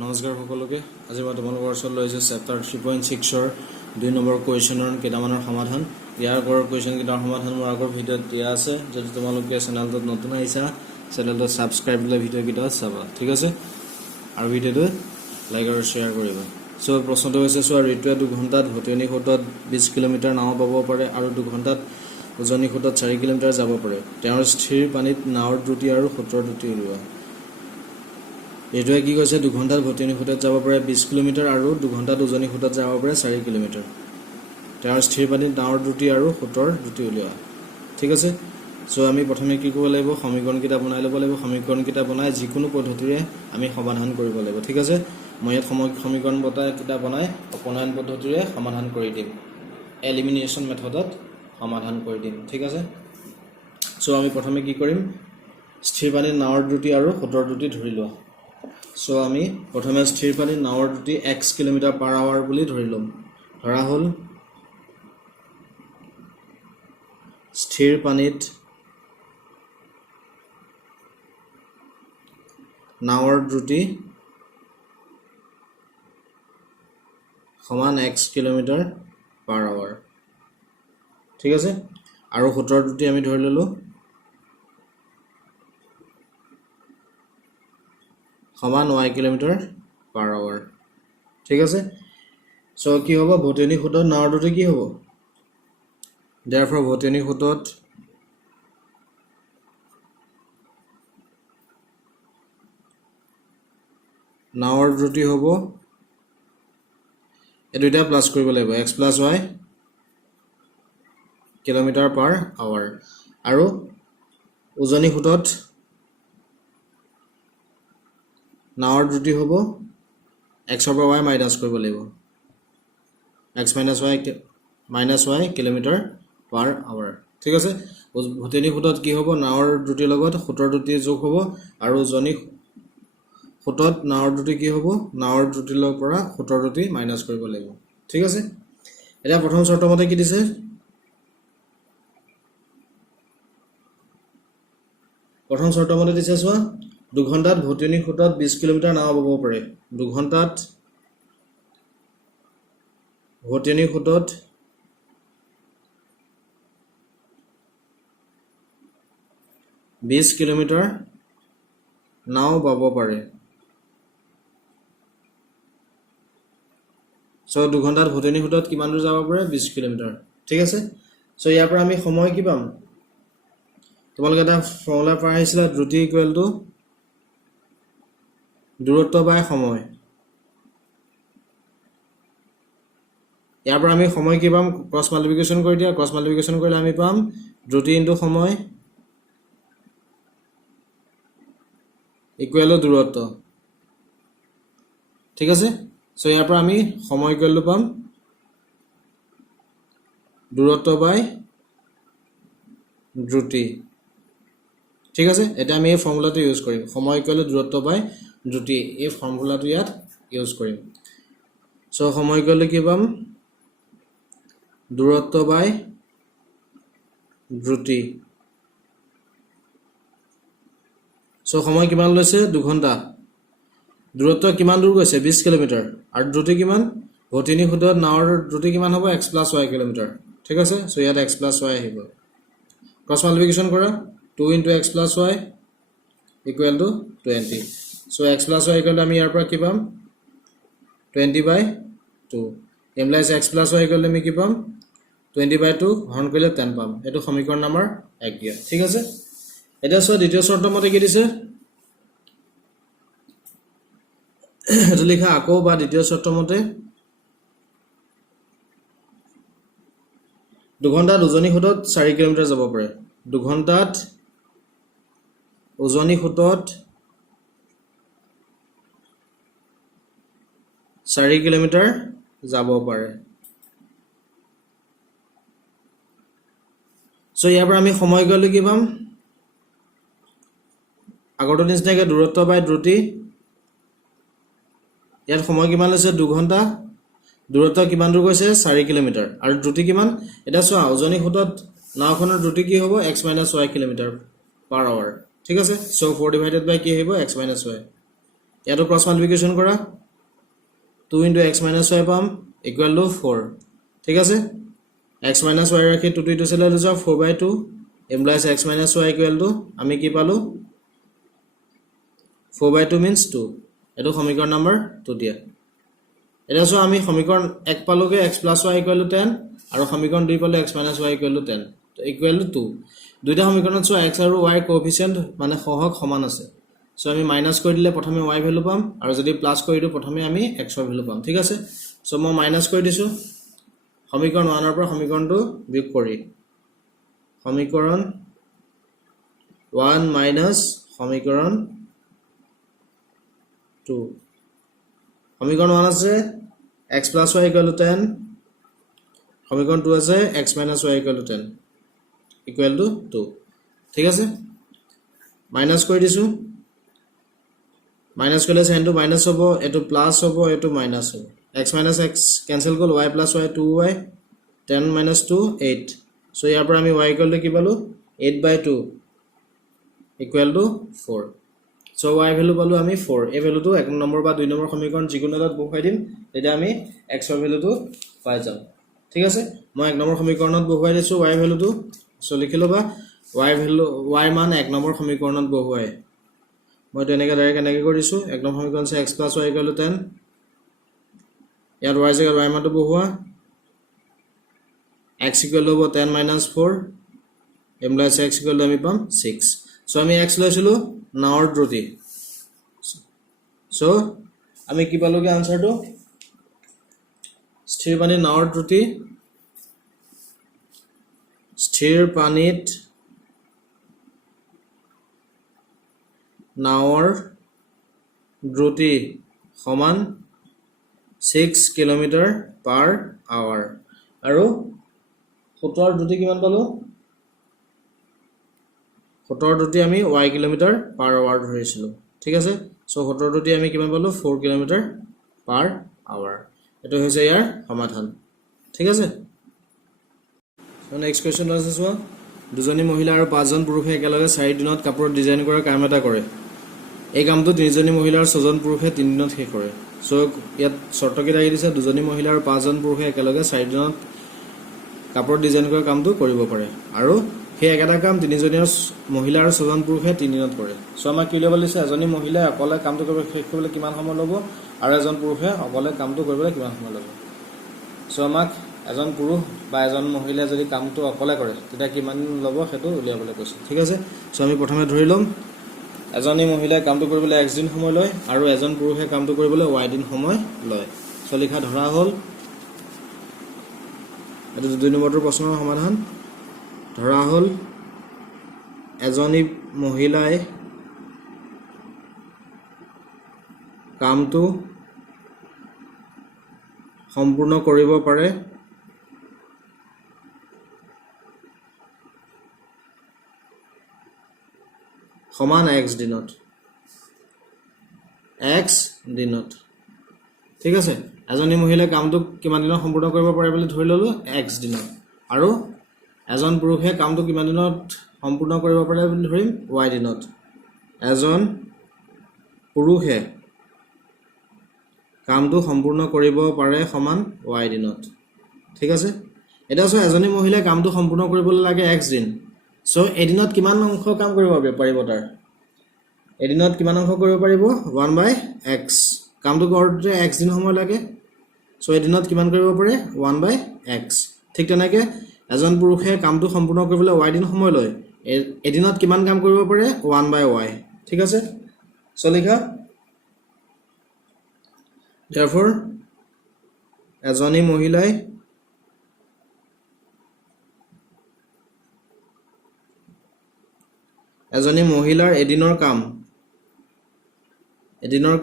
নমস্কাৰ সকলোকে আজি মই তোমালোকৰ ওচৰত লৈছো চেপ্টাৰ 3.6 ৰ 2 নম্বৰ কোৱেশ্চনৰ কেইটামানৰ সমাধান ইয়াৰ আগৰ কোৱেশ্চন কেইটাৰ সমাধান মোৰ আগৰ ভিডিঅ'ত দিয়া আছে যদি তোমালোকে চেনেলটোত নতুন আহিছা চেনেলটো সাবস্ক্ৰাইব কৰি ভিডিঅ' কেইটা চাবা ঠিক আছে আৰু ভিডিঅ'টো লাইক আৰু শ্বেয়াৰ কৰিবা সো প্ৰশ্নটো হৈছে সোৱা ঋতুৱে 2 ঘণ্টাত ভটিয়নি খুঁটত 20 কিলোমিটাৰ নাও পাব পাৰে আৰু 2 ঘণ্টাত উজনি খুঁটত 4 কিলোমিটাৰ যাব পাৰে তেওঁৰ স্থিৰ পানীত নাওৰ দ্ৰুতি আৰু খুঁটৰ দ্ৰুতি উলিওৱা এটোৱে কি কৈছে 2 ঘণ্টাত ভটিয়নি খুঁটত যাব পাৰে 20 কিলোমিটাৰ আৰু 2 ঘণ্টাত উজনি খুঁটত যাব পাৰে 4 কিলোমিটাৰ তেওঁৰ স্থিৰ পানীত নাওৰ দ্ৰুতি আৰু খুঁটৰ দ্ৰুতি উলিওৱা ঠিক আছে সো আমি প্ৰথমে কি কৰিব লাগিব সমীকৰণ কিটা বনাই ল'ব লাগিব সমীকৰণ কিটা বনাই যিকোনো পদ্ধতিৰে আমি সমাধান কৰিব লাগিব ঠিক আছে মই ইয়াত সমীকৰণ কিটা বনাই অপনয়ন পদ্ধতিৰে সমাধান কৰি দিম এলিমিনেশন মেথডত সমাধান কৰি দিম ঠিক আছে সো আমি প্ৰথমে কি কৰিম স্থিৰ পানীত নাওৰ দ্ৰুতি আৰু খুঁটৰ দ্ৰুতি ধৰি লোৱা সো আমি প্ৰথমে স্থিৰ পানীত নাওৰ দ্ৰুতি x কিলোমিটাৰ পাৰ আৱাৰ বুলি ধৰি লম ধৰা হল স্থিৰ পানীত নাওৰ দ্ৰুতি সমান x কিলোমিটাৰ পাৰ আৱাৰ ঠিক আছে আৰু খুঁটৰ দ্ৰুতি আমি ধৰি ললো সমান y কিলোমিটাৰ পাৰ আৱাৰ ঠিক আছে সো কি হ'ব ভটিয়নি খুঁটত নাওৰ দ্ৰুতি কি হ'ব therefore ভটিয়নি খুঁটত নাওৰ দ্ৰুতি হ'ব এই দুইটা প্লাস কৰিব লাগিব x + y kilometre per hour আৰু উজনি খুঁটত নাওৰ দ্ৰুতি হ'ব x ৰ পৰা y মাইনাস কৰিব লাগিব x - y kilometre per hour ঠিক আছে ভটিয়নি খুঁটত কি হ'ব নাওৰ দ্ৰুতিৰ লগত খুঁটৰ দ্ৰুতি যোগ হ'ব আৰু উজনি খুঁটত নাওৰ দ্ৰুতি কি হ'ব নাওৰ দ্ৰুতিৰ পৰা খুঁটৰ দ্ৰুতি মাইনাস কৰিব লাগিব ঠিক আছে এটা প্ৰথম শৰ্ত মতে কি দিছে প্ৰথম শৰ্ত মতে দিছে সোৱা 2 ঘণ্টাত ভটিয়নি খুঁটত 20 কিলোমিটাৰ নাও পাব পাৰে 2 ঘণ্টাত ভটিয়নি খুঁটত 20 কিলোমিটাৰ নাও পাব পাৰে সো 2 ঘণ্টাত ভটিয়নি খুঁটত কিমান দূৰ যাব পাৰে 20 কিলোমিটাৰ ঠিক আছে সো ইয়াৰ পৰা আমি সময় কি পাম তোমালোকে এটা ফৰ্মুলা পাই আহিছিলা দ্ৰুতি ইকুৱেল টু দূৰত্ব বাই সময় ইয়াৰ পৰা আমি সময় কি পাম ক্ৰস মাল্টিপ্লিকেশন কৰি দিয়া ক্ৰস মাল্টিপ্লিকেশন কৰিলে আমি পাম দ্ৰুতি ইনটু সময় ইকুৱেল টু দূৰত্ব ঠিক আছে সো ইয়াৰ পৰা আমি সময় ইকুৱেল টু পাম দূৰত্ব বাই দ্ৰুতি ঠিক আছে এটা আমি এই ফৰ্মুলাটো ইউজ কৰিম সময় ইকুৱেল টু দূৰত্ব বাই দ্ৰুতি এই ফৰ্মুলাটো ইয়াত ইউজ কৰিম সো সময় ইকুৱেল টু কি পাম দূৰত্ব বাই দ্ৰুতি সো সময় কিমান লৈছে 2 ঘণ্টা দূৰত্ব কিমান দূৰ গৈছে 20 কিলোমিটাৰ আৰু দ্ৰুতি কিমান ভটিয়নি খুঁটত নাওৰ দ্ৰুতি কিমান হ'ব x + y কিলোমিটাৰ ঠিক আছে সো ইয়াত x + y আহিব ক্ৰস মাল্টিপ্লিকেশন কৰা 2 * x + y equal two 20 so x + y equal আমি ইয়াৰ পৰা কি পাম 20/2 ইমপ্লাইজ x + y ইকুৱেল আমি কি পাম 20/2 হৰণ কৰিলে 10 পাম এটো সমীকৰণ নম্বৰ 1 দিয়া ঠিক আছে এটা সো দ্বিতীয় শৰ্ত মতে কি দিছে এটো লিখা আকৌ বা দ্বিতীয় শৰ্ত মতে 2 ঘণ্টাত উজনি খুঁটত 4 কিলোমিটাৰ যাব পাৰে 2 ঘণ্টাত উজনি খুঁটত 4 কিলোমিটাৰ যাব পাৰে সো ইয়াৰ পৰা আমি সময় গলে কি পাম আগৰটো নিচিনাকৈ দূৰত্ব বাই দ্ৰুতি ইয়াত সময় কিমান লৈছে 2 ঘণ্টা দূৰত্ব কিমান দূৰ গৈছে 4 কিলোমিটাৰ আৰু দ্ৰুতি কিমান এটা সোৱা উজনি খুঁটত নাওখনৰ দ্ৰুতি কি হ'ব x - y kilometre per hour ঠিক আছে সো 4 ডিভাইডেড বাই কি হ'ব x - y ইয়াতো ক্ৰছ মাল্টিপ্লিকেশ্যন কৰা 2 into x minus y পাম equal to 4 ঠিক আছে x minus y ৰাখি 2 2 চেলে লৈ যাও 4/2 implies x minus y equal to আমি কি পালো 4/2 means 2 এটো সমীকৰণ নম্বৰ 2 দিয়া এটা সো আমি সমীকৰণ 1 পালোগে x plus y equal to 10 আৰু সমীকৰণ 2 পালো x minus y equal to 10 তো equal to 2 দুইটা সমীকৰণত সো x আৰু y কোএফিচিয়েন্ট মানে সহগ সমান আছে সো আমি মাইনাস কৰি দিলে প্ৰথমে y ভ্যালু পাম আৰু যদি প্লাস কৰি দিও প্ৰথমে আমি x ৰ ভ্যালু পাম ঠিক আছে সো মই মাইনাস কৰি দিছো সমীকৰণ 1 ৰ পৰা সমীকৰণ 2 বিয়োগ কৰি সমীকৰণ 1 মাইনাস সমীকৰণ 2 সমীকৰণ 1 আছে x plus y equal to 10 সমীকৰণ 2 আছে x minus y equal to 10 equal to 2 ঠিক আছে মাইনাস কৰি দিছো মাইনাস কৰিলে সাইনটো মাইনাস হ'ব এটো প্লাস হ'ব এটো মাইনাস হ'ব x minus x cancel গল y plus y 2y 10 minus 2 8 so ইয়াৰ পৰা আমি y equal to কি পালো 8/2 equal to 4 so y value পালো আমি 4 এই ভ্যালুটো 1 নম্বৰ বা 2 নম্বৰ সমীকৰণ যিকোনো এটাত বহুৱাই দিম তেতিয়া আমি x ৰ ভ্যালুটো পাই যাম ঠিক আছে মই 1 নম্বৰ সমীকৰণত বহুৱাই দিছো y ভ্যালুটো সো লিখি লবা y ভ্যালু y মান 1 নম্বৰ সমীকৰণত বহুৱাই মই তো এনেকৈ ডাইৰেক্ট এনেকৈ কৰিছো 1 নম্বৰ সমীকৰণ আছে x plus y equal to 10 ইয়াত y জেগাত y মানটো বহুৱা x equal to 10 minus 4 implies x equal to আমি পাম 6 সো আমি x লৈছিলো নাওৰ দ্ৰুতি সো আমি কি পালোগে আনসাৰটো স্থিৰ পানীত নাওৰ দ্ৰুতি স্থিৰ পানীত নাওৰ দ্ৰুতি সমান 6 কিলোমিটাৰ পাৰ আৱাৰ আৰু সোতৰ দ্ৰুতি কিমান পালো সোতৰ দ্ৰুতি আমি y কিলোমিটাৰ পাৰ আৱাৰ ধৰিছিলো ঠিক আছে সো সোতৰ দ্ৰুতি আমি কিমান পালো 4 কিলোমিটাৰ পাৰ আৱাৰ এটো হৈছে ইয়াৰ সমাধান ঠিক আছে সো নেক্সট কোৱেশ্চন আছে সো দুজনী মহিলা আৰু পাঁচজন পুৰুষে একেলগে 4 দিনত কাপোৰ ডিজাইন কৰা কাম এটা কৰে এই কামটো তিনিজনী মহিলা আৰু ছজন পুৰুষে 3 দিনত শেষ কৰে সো ইয়াত শৰ্ত কি লাগি দিছে দুজনী মহিলা আৰু পাঁচজন পুৰুষে একেলগে 4 দিনত কাপোৰ ডিজাইন কৰা কামটো কৰিব পাৰে আৰু সেই একেটা কাম তিনিজনী মহিলা আৰু ছজন পুৰুষে 3 দিনত কৰে সো আমাক কি ল'ব লাগিছে এজনী মহিলাই অকলে কামটো কৰিব শেষ কৰিবলৈ কিমান সময় ল'ব আৰু এজন পুৰুষে অকলে কামটো কৰিবলৈ কিমান সময় ল'ব সো আমাক এজন পুৰুষ বা এজন মহিলাই যদি কামটো অকলে কৰে তেতিয়া কিমান ল'ব হেতু উলিয়াবলৈ কৈছে ঠিক আছে সো আমি প্ৰথমে ধৰি লম এজনী মহিলাই কামটো কৰিবলৈ x দিন সময় লয় আৰু এজন পুৰুষে কামটো কৰিবলৈ y দিন সময় লয় সো লিখা ধৰা হ'ল এটো 2 নম্বৰটোৰ প্ৰশ্নৰ সমাধান ধৰা হ'ল এজনী মহিলাই কামটো সম্পূৰ্ণ কৰিব পাৰে সমান x দিনত ঠিক আছে এজনী মহিলাই কামটো কিমান দিনত সম্পূৰ্ণ কৰিব পাৰে বুলি ধৰি ললো x দিনত আৰু এজন পুৰুষে কামটো কিমান দিনত সম্পূৰ্ণ কৰিব পাৰে বুলি ধৰিম y দিনত এজন পুৰুষে কামটো সম্পূৰ্ণ কৰিব পাৰে সমান y দিনত ঠিক আছে এটা সো এজনী মহিলাই কামটো সম্পূৰ্ণ কৰিবলৈ লাগে x দিন সো এদিনত কিমান অংশ কাম কৰিব পাৰিব তাৰ এদিনত কিমান অংশ কৰিব পাৰিব 1/x কামটো কৰোতে x দিন সময় লাগে সো এদিনত কিমান কৰিব পাৰে 1/x ঠিক তেনেকৈ এজন পুৰুষে কামটো সম্পূৰ্ণ কৰিবলৈ y দিন সময় লয় এদিনত কিমান কাম কৰিব পাৰে 1/y ঠিক আছে সো লিখা therefore এজনী মহিলাই এজনী মহিলাৰ এদিনৰ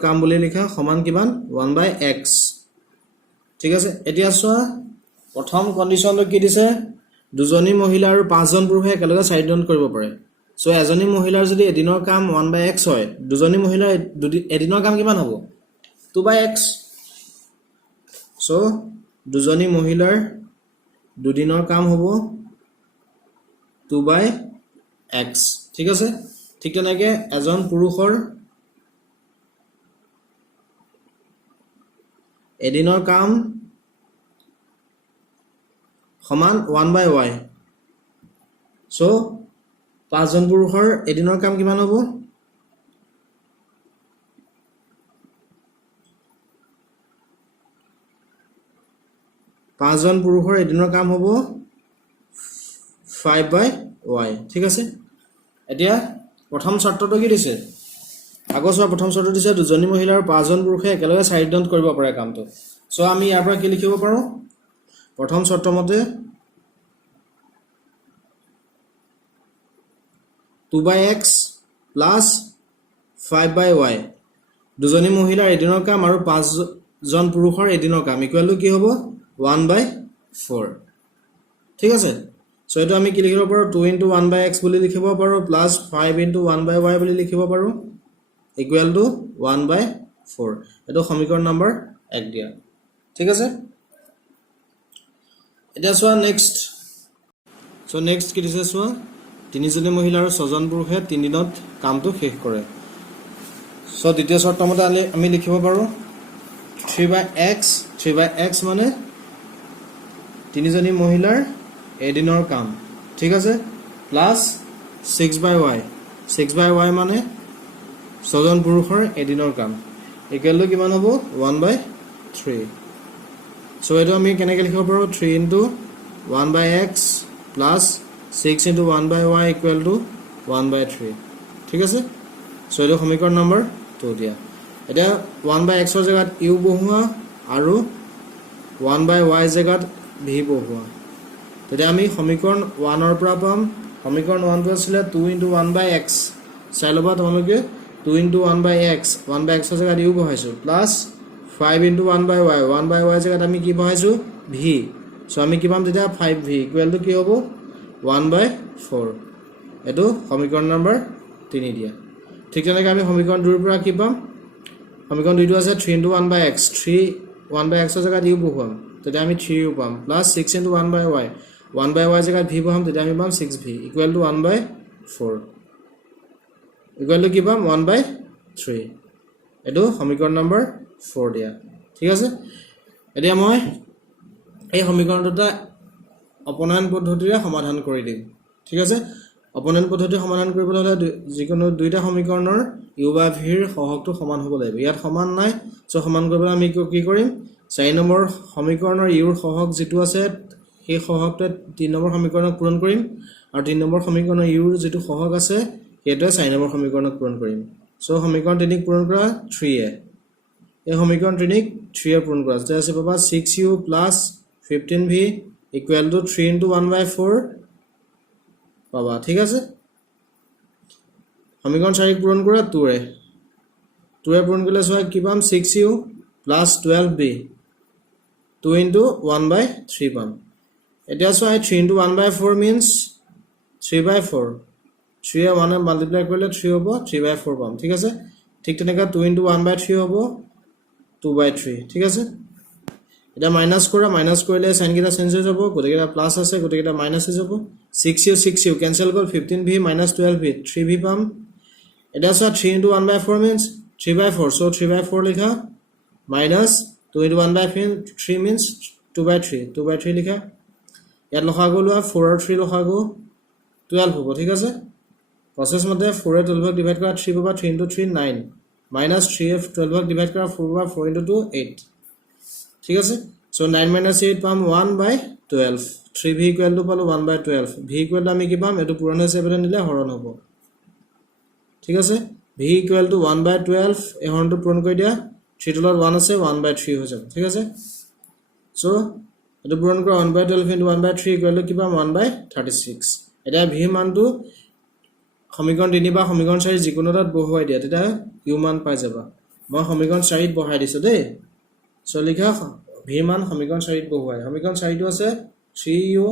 কাম বুলি লিখা সমান কিমান 1/x ঠিক আছে এতিয়া চোৱা প্ৰথম কন্ডিশনটো কি দিছে দুজনী মহিলা আৰু পাঁচজন পুৰুষে একেলগে 4 দিনত কৰিব পাৰে সো এজনী মহিলাৰ যদি এদিনৰ কাম 1/x হয় দুজনী মহিলাৰ এদিনৰ কাম কিমান হ'ব 2/x সো দুজনী মহিলাৰ দুদিনৰ কাম হ'ব 2/x 'x' ঠিক আছে ঠিক তেনেকৈ এজন পুৰুষৰ এদিনৰ কাম 1/x হয় দুজনী মহিলাৰ এদিনৰ কাম কিমান হ'ব 2/x সো এজনী মহিলাৰ দুদিনৰ কাম হ'ব 2/x সো দুজনী মহিলাৰ এদিনৰ কাম কিমান হ'ব 2/x সো দুজনী মহিলাৰ দুদিনৰ কাম হ'ব 2/x ঠিক আছে ঠিক তেনেকৈ এজন পুৰুষৰ এদিনৰ কাম 1/x হয় দুজনী মহিলাৰ এদিনৰ কাম কিমান হ'ব 2/x সো এজনী মহিলাৰ দুদিনৰ কাম হ'ব 2/x ঠিক আছে ঠিক তেনেকৈ এজন পুৰুষৰ এদিনৰ কাম সমান 1/y সো 5 জন পুৰুষৰ এদিনৰ কাম কিমান হ'ব 5 জন পুৰুষৰ এদিনৰ কাম হ'ব 5/y ঠিক আছে এতিয়া প্ৰথম চৰ্তটো কি দিছে আগৰ প্ৰথম চৰ্তটো দিছে দুজনী মহিলা আৰু 5 জন পুৰুষে একেলগে 4 দিনত কৰিব পাৰে কামটো সো আমি ইয়াৰ পৰা কি লিখিব পাৰো প্ৰথম চৰ্ত মতে 2/x plus 5/y দুজনী মহিলাৰ এদিনৰ কাম আৰু 5 জন পুৰুষৰ এদিনৰ কাম ইকুৱেল টু কি হ'ব 1/4 ঠিক আছে সো এটো আমি কি লিখিব পাৰো 2 * 1/x বুলি লিখিব পাৰো প্লাস 5 * 1/y বুলি লিখিব পাৰো ইকুৱেল টু 1/4 এটো সমীকৰণ নম্বৰ 1 দিয়া ঠিক আছে এটা সোৱা নেক্সট সো নেক্সট কি দিছে সোৱা তিনিজনী মহিলা আৰু 6 জন পুৰুষে 3 দিনত কামটো শেষ কৰে সো দ্বিতীয় শৰ্ত মতে আমি লিখিব পাৰো 3/x মানে তিনিজনী মহিলাৰ এদিনৰ কাম ঠিক আছে প্লাস 6/y মানে 6 জন পুৰুষৰ এদিনৰ কাম ইকুৱেল টু কিমান হ'ব 1/3 সো এটো আমি কেনেকৈ লিখিব পাৰো 3 * 1/x plus 6 * 1/y equal to 1/3 ঠিক আছে সো এটো সমীকৰণ নম্বৰ 2 দিয়া এটা 1/x ৰ জায়গাত u বহুৱা আৰু 1/y জায়গাত v বহুৱা তেতিয়া আমি সমীকৰণ 1 ৰ পৰা পাম সমীকৰণ 1 টো আছিল 2 * 1/x চাই লবা তোমালোকে 2 * 1/x 1/x ৰ জায়গাত u বহাইছো প্লাস 5 * 1/y 1/y জায়গাত আমি কি বহাইছো v সো আমি কি পাম তেতিয়া 5v ইকুৱেল টু কি হ'ব 1/4 এটো সমীকৰণ নম্বৰ 3 দিয়া ঠিক তেনেকৈ আমি সমীকৰণ 2 ৰ পৰা কি পাম সমীকৰণ 2 টো আছে 3 * 1/x 1/x ৰ জায়গাত u বহাম তেতিয়া আমি 3u পাম প্লাস 6 * 1/y 1/y জায়গাত v বহাম তেতিয়া আমি পাম 6v equal to 1/4 equal to কি পাম 1/3 এটো সমীকৰণ নম্বৰ 4 দিয়া ঠিক আছে এতিয়া মই এই সমীকৰণ দুটা অপনয়ন পদ্ধতিৰে সমাধান কৰি দিম ঠিক আছে অপনয়ন পদ্ধতি সমাধান কৰিবলৈ হলে যিকোনো দুইটা সমীকৰণৰ u বা v ৰ সহগটো সমান হ'ব লাগিব ইয়াত সমান নাই সো সমান কৰিবলৈ আমি কি কৰিম 4 নম্বৰ সমীকৰণৰ u ৰ সহগ যেটো আছে সেই সহগটো 3 নম্বৰ সমীকৰণক পূৰণ কৰিম আৰু 3 নম্বৰ সমীকৰণৰ u ৰ যেটো সহগ আছে হেটো 4 নম্বৰ সমীকৰণক পূৰণ কৰিম সো সমীকৰণ 3 ক পূৰণ কৰা 3a এই সমীকৰণ 3 ক 3 এ পূৰণ কৰা তেতিয়া আছে পাবা 6u plus 15v equal to 3 * 1/4 পাবা ঠিক আছে সমীকৰণ 4 ক পূৰণ কৰা 2 এ পূৰণ কৰিলে সোৱা কি পাম 6u plus 12b 2 * 1/3 পাম এতিয়া সোৱা 3 * 1/4 means 3/4 3 এ 1 এ মাল্টিপ্লাই কৰিলে 3 হ'ব 3/4 পাম ঠিক আছে ঠিক তেনেকৈ 2 * 1/3 হ'ব 2/3 ঠিক আছে এটা মাইনাস কৰা মাইনাস কৰিলে সাইন কিটা চেঞ্জ হৈ যাব গটেকিটা প্লাস আছে গটেকিটা মাইনাস হৈ যাব 6u কেনসেল গল 15v - 12v 3v পাম এটা আছে 3 * 1/4 means 3/4 so 3/4 লিখা minus 2 * 1/3 means 2/3 লিখা ইয়াত লখা গলো 4 আৰু 3 লখা গো 12 হ'ব ঠিক আছে প্ৰসেস মতে 4 এ 12 ক ডিভাইড কৰা 3 পাবা 3 * 3 9 minus 3 এ 12 ক ডিভাইড কৰা 4 পাবা 4 * 2 8 ঠিক আছে সো 9 - 8 পাম 1/12 3v ইকুৱেল টু পালো 1/12 v ইকুৱেল টু আমি কি পাম এটো পূৰণ হৈছে এবেলে নিলে হৰণ হ'ব ঠিক আছে v ইকুৱেল টু 1/12 এই হৰণটো পূৰণ কৰি দিয়া 3 তলত 1 আছে 1/3 হৈ যাব ঠিক আছে সো এটো পূৰণ কৰা 1/12 * 1/3 ইকুৱেল টু কি পাম 1/36 এটা v মানটো সমীকৰণ 3 বা সমীকৰণ 4 যিকোনোটাত বহুৱাই দিয়া তেতিয়া u মান পাই যাবা মই সমীকৰণ 4 ত বহাই দিছো দেই সো লিখা v মান সমীকৰণ 4 ত বহুৱাই সমীকৰণ 4 টো আছে 3u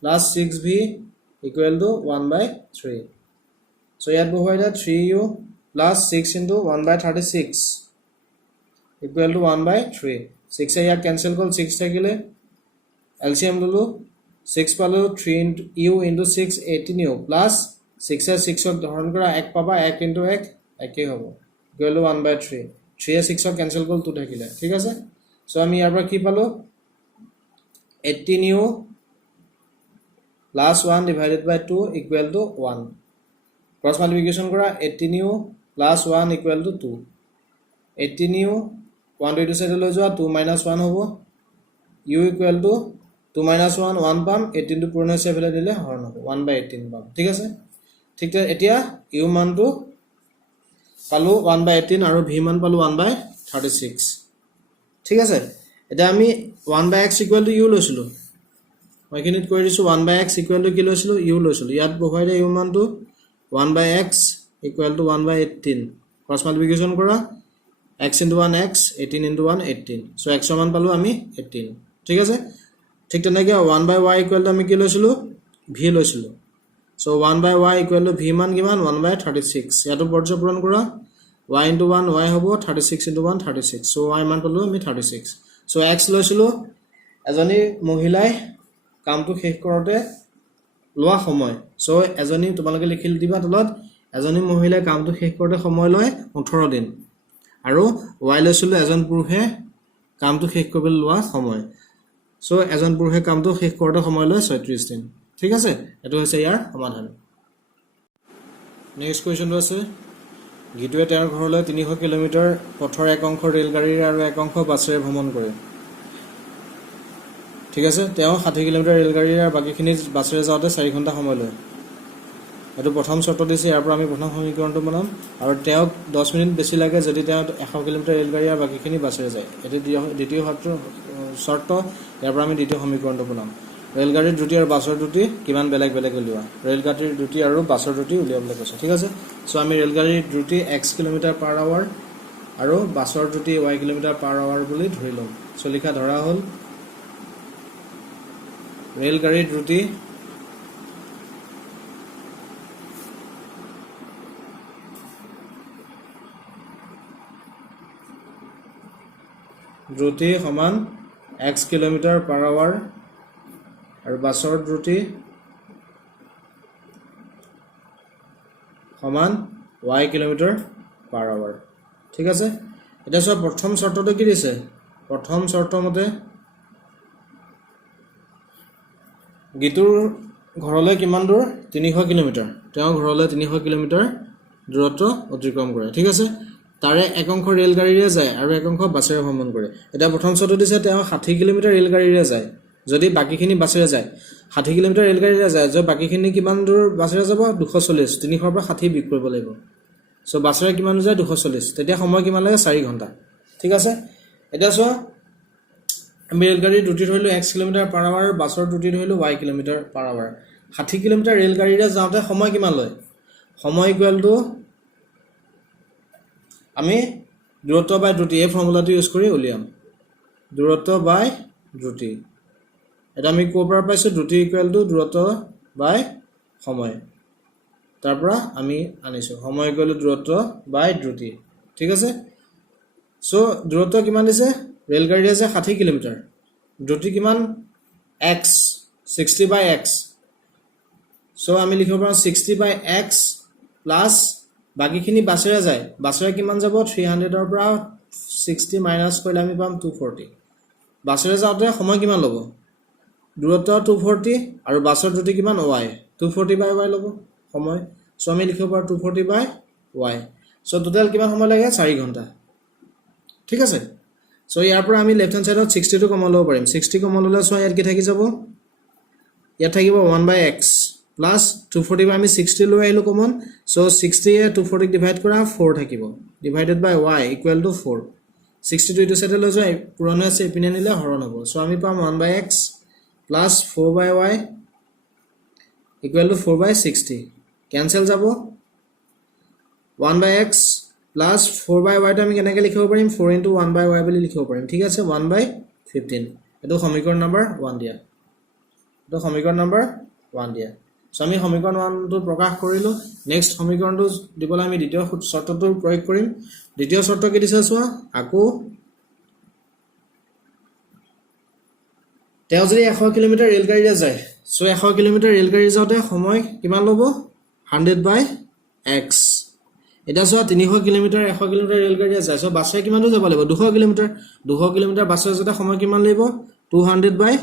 plus 6v equal to 1/3 so ইয়াত বহুৱাই দিয়া 3u plus 6 into 1/36 equal to 1/3 6 এ ইয়াত ক্যান্সেল কল 6 থাকিলে LCM ললো 6 পালো 3 into u into 6 18u plus 6 এ 6 ক ধৰণ কৰা 1 পাবা 1 into 1 একে হ'ব equal to 1/3 3 এ 6 ক ক্যান্সেল কল 2 থাকিলে ঠিক আছে সো আমি ইয়াৰ পৰা কি পালো 18u plus 1 divided by 2 equal to 1 cross multiplication কৰা 18u plus 1 equal to 2 18u 1 to 2 side লৈ যোৱা 2 minus 1 হ'ব u equal to 2 minus 1 1 পাম 18 to পূৰণ হৈছে এফালে দিলে হৰণ হ'ব 1 by 18 পাম ঠিক আছে ঠিক আছে এতিয়া u মানটো পালো 1 by 18 আৰু v মান পালো 1 by 36 ঠিক আছে এটা আমি 1 by x equal to u লৈছিলো মই কিনিত কৰি দিছো 1 by x equal to কি লৈছিলো u লৈছিলো ইয়াত বহুৱাই দে u মানটো 1 by x equal to 1 by 18 cross multiplication কৰা x into 1 x 18 into 1 18 so x মান পালো আমি 18 ঠিক আছে ঠিক তেনেকৈ 1 by y equal to আমি কি লৈছিলো v লৈছিলো so 1 by y equal to v মান কিমান 1 by 36 ইয়াটো পৰ্যায় পূৰণ কৰা y into 1 y হ'ব 36 into 1 36 so y মান পালো আমি 36 so x লৈছিলো এজনী মহিলাই কামটো শেষ কৰোতে লোৱা সময় so এজনী তোমালোকে লিখি দিবা তলত এজনী মহিলাই কামটো শেষ কৰোতে সময় লয় 18 দিন আৰু y লৈছিলো এজন পুৰুষে কামটো শেষ কৰিবলৈ লোৱা সময় so এজন পুৰুষে কামটো শেষ কৰোতে সময় লয় 36 দিন ঠিক আছে এটো হৈছে ইয়াৰ সমাধান নেক্সট কোৱেশ্চনটো আছে গীতুৱে তেওঁৰ ঘৰলৈ 300 কিলোমিটাৰ পথৰ এক অংশ ৰেলগাড়ীৰ আৰু এক অংশ বাছেৰে ভ্ৰমণ কৰে ঠিক আছে তেওঁ 60 কিলোমিটাৰ ৰেলগাড়ীৰ আৰু বাকিখিনি বাছেৰে যাওঁতে 4 ঘণ্টা সময় লয় এটো প্ৰথম চৰ্ত দিছে ইয়াৰ পৰা আমি প্ৰথম সমীকৰণটো বনাম আৰু তেওঁক 10 মিনিট বেছি লাগে যদি তেওঁ 100 কিলোমিটাৰ ৰেলগাড়ী আৰু বাকিখিনি বাছেৰে যায় এটো দ্বিতীয় চৰ্ত ইয়াৰ পৰা আমি দ্বিতীয় সমীকৰণটো বনাম ৰেলগাড়ীৰ দ্ৰুতি আৰু বাছৰ দ্ৰুতি কিমান বেলেগ বেলেগ উলিওৱা ৰেলগাড়ীৰ দ্ৰুতি আৰু বাছৰ দ্ৰুতি উলিয়াবলৈ কৈছে ঠিক আছে সো আমি ৰেলগাড়ীৰ দ্ৰুতি x কিলোমিটাৰ পাৰ আৱাৰ আৰু বাছৰ দ্ৰুতি y কিলোমিটাৰ পাৰ আৱাৰ বুলি ধৰি লম সো লিখা ধৰা হ'ল ৰেলগাড়ীৰ দ্ৰুতি সমান x কিলোমিটাৰ পাৰ আৱাৰ আৰু বাছৰ দ্ৰুতি সমান y কিলোমিটাৰ পাৰ আৱাৰ ঠিক আছে এটা সব প্ৰথম চৰ্তটো কি দিছে প্ৰথম চৰ্ত মতে গীতুৰ ঘৰলৈ কিমান দূৰ 300 কিলোমিটাৰ তেওঁ ঘৰলৈ 300 কিলোমিটাৰ দূৰত্ব অতিক্ৰম কৰে ঠিক আছে তাৰে এক অংশ ৰেলগাড়ীৰে যায় আৰু এক অংশ বাছেৰে ভ্ৰমণ কৰে এটা প্ৰথম চৰ্ত দিছে তেওঁ 60 কিলোমিটাৰ ৰেলগাড়ীৰে যায় যদি বাকিখিনি বাছেৰে যায় 60 কিলোমিটাৰ ৰেলগাড়ীৰে যায় যে বাকিখিনি কিমান দূৰ বাছেৰে যাব 240 300 পৰা 60 বিক কৰিব লাগিব সো বাছেৰে কিমান যায় 240 তেতিয়া সময় কিমান লাগে 4 ঘণ্টা ঠিক আছে এটা সো আমি ৰেলগাড়ীৰ দ্ৰুতি ধৰিলো x কিলোমিটাৰ পাৰ আৱাৰ বাছৰ দ্ৰুতি ধৰিলো y kilometre per hour 60 kilometre ৰেলগাড়ীৰে যাওঁতে সময় কিমান লয় সময় ইকুৱেল টু আমি দূৰত্ব বাই দ্ৰুতি এই ফৰ্মুলাটো ইউজ কৰি উলিয়াম দূৰত্ব বাই দ্ৰুতি এটা আমি কোৰ পৰা পাইছো দ্ৰুতি ইকুৱেল টু দূৰত্ব বাই সময় তাৰ পৰা আমি আনিছো সময় ইকুৱেল টু দূৰত্ব বাই দ্ৰুতি ঠিক আছে সো দূৰত্ব কিমান দিছে ৰেলগাড়ীৰে যায় 60 কিলোমিটাৰ দ্ৰুতি কিমান x 60 by x সো আমি লিখিব পাৰো 60 by x প্লাস বাকিখিনি বাছেৰে যায় বাছেৰে কিমান যাব 300 ৰ পৰা 60 মাইনাস কৰিলে আমি পাম 240 বাছেৰে যাওঁতে সময় কিমান ল'ব দূৰত্ব 240 আৰু বাছৰ দ্ৰুতি কিমান y 240 by y ল'ব সময় সো আমি লিখিব পাৰো 240 by y সো টোটাল কিমান সময় লাগে 4 ঘণ্টা ঠিক আছে সো ইয়াৰ পৰা আমি লেফট হ্যান্ড সাইডত 60 টো কমন ল'ব পাৰিম 60 কমন ল'লে সো ইয়াত কি থাকি যাব ইয়াত থাকিব 1 by x plus 240 by আমি 60 লৈ আহিলো কমন সো 60 এ 240 ডিভাইড কৰা 4 থাকিব divided by y equal to 4 60 টো ইটো সাইডে লৈ যায় পুৰণা আছে ইপিনে নিলে হৰণ হ'ব সো আমি পাম 1 by x plus 4 by y equal to 4 by 60 cancel যাব 1 by x plus 4 by y টো আমি কেনেকৈ লিখিব পাৰিম 4 into 1 by y বুলি লিখিব পাৰিম ঠিক আছে 1 by 15 এটো সমীকৰণ নম্বৰ 1 দিয়া এটো সমীকৰণ নম্বৰ 1 দিয়া সো আমি সমীকৰণ 1 টো প্ৰকাশ কৰিলো নেক্সট সমীকৰণটো দিবলৈ আমি দ্বিতীয় শৰ্তটো প্ৰয়োগ কৰিম দ্বিতীয় শৰ্ত কি দিছে চোৱা আকৌ তেওঁ যদি 100 কিলোমিটাৰ ৰেলগাড়ীৰে যায় সো 100 কিলোমিটাৰ ৰেলগাড়ী যাওঁতে সময় কিমান ল'ব 100 by x এটা চোৱা 300 কিলোমিটাৰ 100 কিলোমিটাৰ ৰেলগাড়ী আছে সো বাছে কিমান দূৰ যাব লাগিব 200 কিলোমিটাৰ বাছৰ যেটা সময় কিমান লাগিব 200 বাই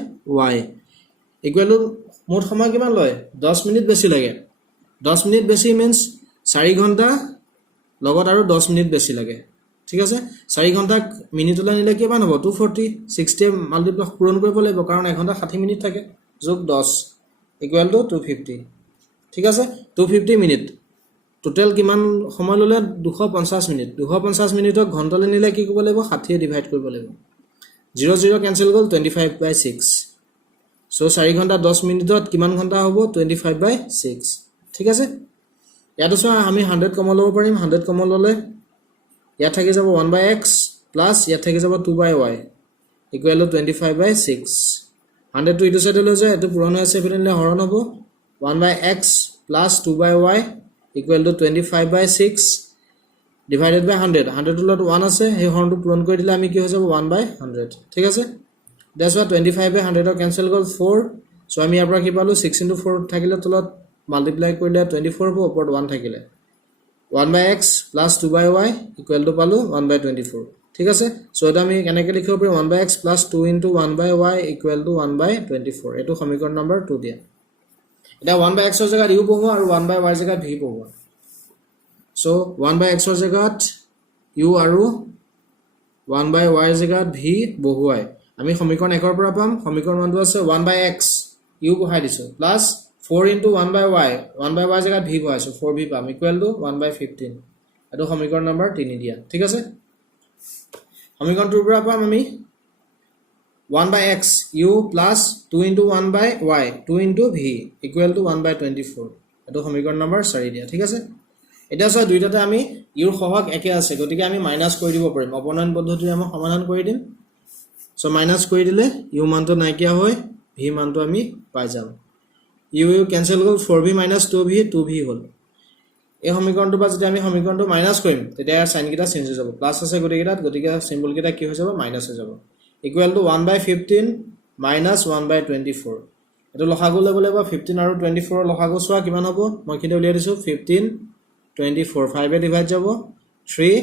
y ইকুৱেল টু মোট সময় কিমান লয় 10 মিনিট বেছি লাগে 10 মিনিট বেছি মিন্স 4 ঘণ্টা লগত আৰু 10 মিনিট বেছি লাগে ঠিক আছে 4 ঘণ্টা মিনিটলৈ নিলে কিমান হ'ব 240 60 মাল্টিপ্লাই পূৰণ কৰিব লাগিব কাৰণ 1 ঘণ্টা 60 মিনিট থাকে যোগ 10 ইকুৱেল টু 250 ঠিক আছে 250 মিনিট টোটাল কিমান সময় ললে 250 মিনিট 250 মিনিটক ঘণ্টালৈ নিলে কি কৰিব লাগিব 60 ডিভাইড কৰিব লাগিব 0 0 কেনসেল গল 25/6 সো 4 ঘণ্টা 10 মিনিটত কিমান ঘণ্টা হ'ব 25/6 ঠিক আছে ইয়াতো চোৱা আমি 100 কমন ল'ব পাৰিম 100 কমন ল'লে ইয়াত থাকি যাব 1/x প্লাস ইয়াত থাকি যাব 2/y ইকুৱেল টু 25/6 100 টু ইটো সাইডে লৈ যায় এটো পূৰণ হৈ আছে এফালে হৰণ হ'ব 1/x plus 2/y equal to 25/6 divided by 100 100 to lot 1 আছে এই হৰণটো পূৰণ কৰি দিলে আমি কি হৈ যাব 1/100 ঠিক আছে that's why 25/100 ৰ cancel গল 4 so আমি ইয়াৰ পৰা কি পালো 6 into 4 থাকিলে তলত মাল্টিপ্লাই কৰিলে 24 হ'ব ওপৰত 1 থাকিলে 1/x plus 2/y equal to পালো 1/24 ঠিক আছে so এটা আমি কেনেকৈ লিখিব পাৰি 1/x plus 2 into 1/y equal to 1/24 এটো সমীকৰণ নম্বৰ 2 দিয়া এটা 1/x ৰ জায়গাত u বহোৱা আৰু 1/y ৰ জায়গাত v বহোৱা so 1/x ৰ জায়গাত u আৰু 1/y ৰ জায়গাত v বহোৱাই আমি সমীকৰণ 1 ৰ পৰা পাম সমীকৰণ মানটো আছে 1/x u বহাই দিছো প্লাস 4 into 1/y 1/y ৰ জায়গাত v বহাইছো 4v পাম ইকুৱেল টু 1/15 এটো সমীকৰণ নম্বৰ 3 দিয়া ঠিক আছে সমীকৰণ 2 ৰ পৰা পাম আমি 1/x u plus 2 into 1/y 2 into v equal to 1/24 এটো সমীকৰণ নম্বৰ 4 দিয়া ঠিক আছে এটা সহ দুইটাতে আমি u ৰ সহগ একে আছে গতিকে আমি মাইনাস কৰি দিব পাৰিম অপনয়ন পদ্ধতিৰে আমি সমাধান কৰি দিম সো মাইনাস কৰি দিলে u মানটো নাইকিয়া হয় v মানটো আমি পাই যাম u কেনসেল গল 4v - 2v 2v হল এই সমীকৰণটো বা যদি আমি সমীকৰণটো মাইনাস কৰিম তেতিয়া সাইন কিটা চেঞ্জ হৈ যাব প্লাস আছে গতিকে সিম্বল কিটা কি হৈ যাব মাইনাস হৈ যাব equal to 1/15 minus 1/24 এটো লসাগু ল'ব লাগিব 15 আৰু 24 ৰ লসাগু চোৱা কিমান হ'ব মই কিটা উলিয়াই দিছো 15 24 5 এ ডিভাইড যাব 3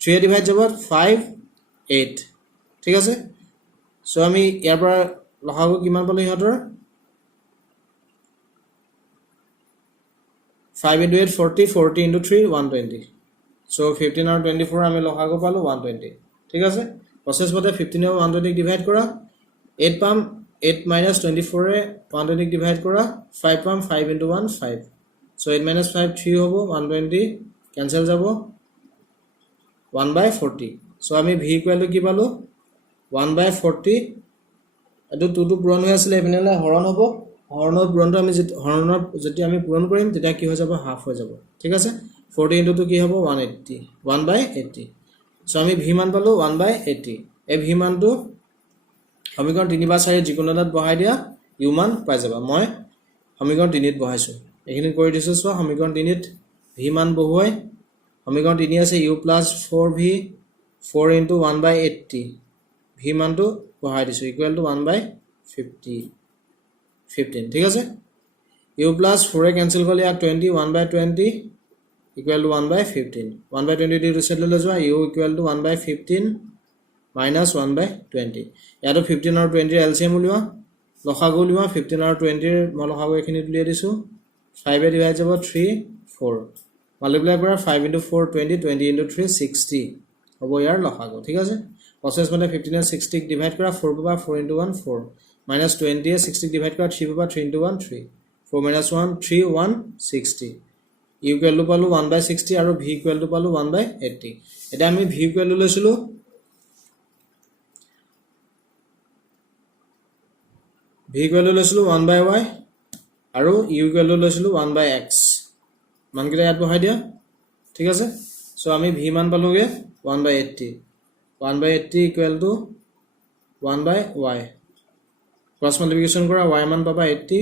এ ডিভাইড যাব 5 8 ঠিক আছে সো আমি ইয়াৰ পৰা লসাগু কিমান পালো ইহঁতৰ 5 into 8 40 40 into 3 120 so 15 আৰু 24 আমি লসাগু পালো 120 ঠিক আছে প্ৰসেস মতে 15 আৰু 120 ডিভাইড কৰা 8 পাম 8 - 24 এ 120 ডিভাইড কৰা 5 পাম 5 into 1 5 so 8 - 5 3 হ'ব 120 ক্যান্সেল যাব 1/40 so আমি v ইকুৱেল টু কি পালো 1/40 এটো 2 পূৰণ হৈ আছিল এপিনেলে হৰণ হ'ব হৰণৰ পূৰণটো আমি হৰণৰ যদি আমি পূৰণ কৰিম তেতিয়া কি হৈ যাব হাফ হৈ যাব ঠিক আছে 40 into 2 কি হ'ব 180 1/80 সো আমি v মান পালো 1/80 এই v মানটো সমীকৰণ 3 বা 4 যিকোনো এটাত বহাই দিয়া u মান পাই যাবা মই সমীকৰণ 3 ত বহাইছো এইখিনি কৰি দিছো সো সমীকৰণ 3 ত v মান বহাই সমীকৰণ 3 আছে u + 4v 4 into 1/80 v মানটো বহাই দিছো ইকুৱেল টু 1/15 ঠিক আছে u + 4 এ কেনসেল কৰিলে 20 1/20 equal to 1/15 1/20 দি ৰিসেট লৈ যোৱা u equal to 1/15 minus 1/20 ইয়াতো 15 আৰু 20 এলসিএম উলিওৱা লসাগু উলিওৱা 15 আৰু 20 ৰ লসাগু এখিনি উলিয়াই দিছো 5 এ ডিভাইড যাব 3 4 মাল্টিপ্লাই কৰা 5 into 4 20 20 into 3 60 হ'ব ইয়াৰ লসাগু ঠিক আছে প্ৰসেস মতে 15 আৰু 60 ডিভাইড কৰা 4 পাবা 4 into 1 4 minus 20 এ 60 ডিভাইড কৰা 3 পাবা 3 into 1 3 4 minus 1 3 1 60 u equal to পালো 1/60 আৰু v equal to পালো 1/80 এটা আমি v equal to লৈছিলো v equal to লৈছিলো 1/y আৰু u equal to লৈছিলো 1/x মান কিটা ইয়াত বহাই দিয়া ঠিক আছে সো আমি v মান পালোগে 1/80 1/80 equal to 1/y cross multiplication কৰা y মান পাবা 80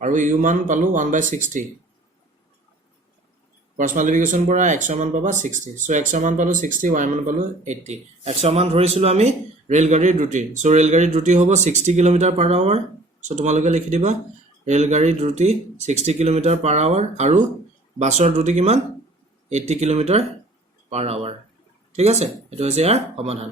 আৰু u মান পালো 1/60 ক্ৰস মাল্টিপ্লিকেশন কৰা x মান পাবা 60 সো x মান পালো 60 y মান পালো 80 x মান ধৰিছিলো আমি ৰেলগাড়ীৰ দ্ৰুতি সো ৰেলগাড়ীৰ দ্ৰুতি হ'ব 60 km/h সো তোমালোকে লিখি দিবা ৰেলগাড়ীৰ দ্ৰুতি 60 km/h আৰু বাছৰ দ্ৰুতি কিমান 80 কিলোমিটাৰ পাৰ আৱাৰ ঠিক আছে এটো হৈছে ইয়াৰ সমাধান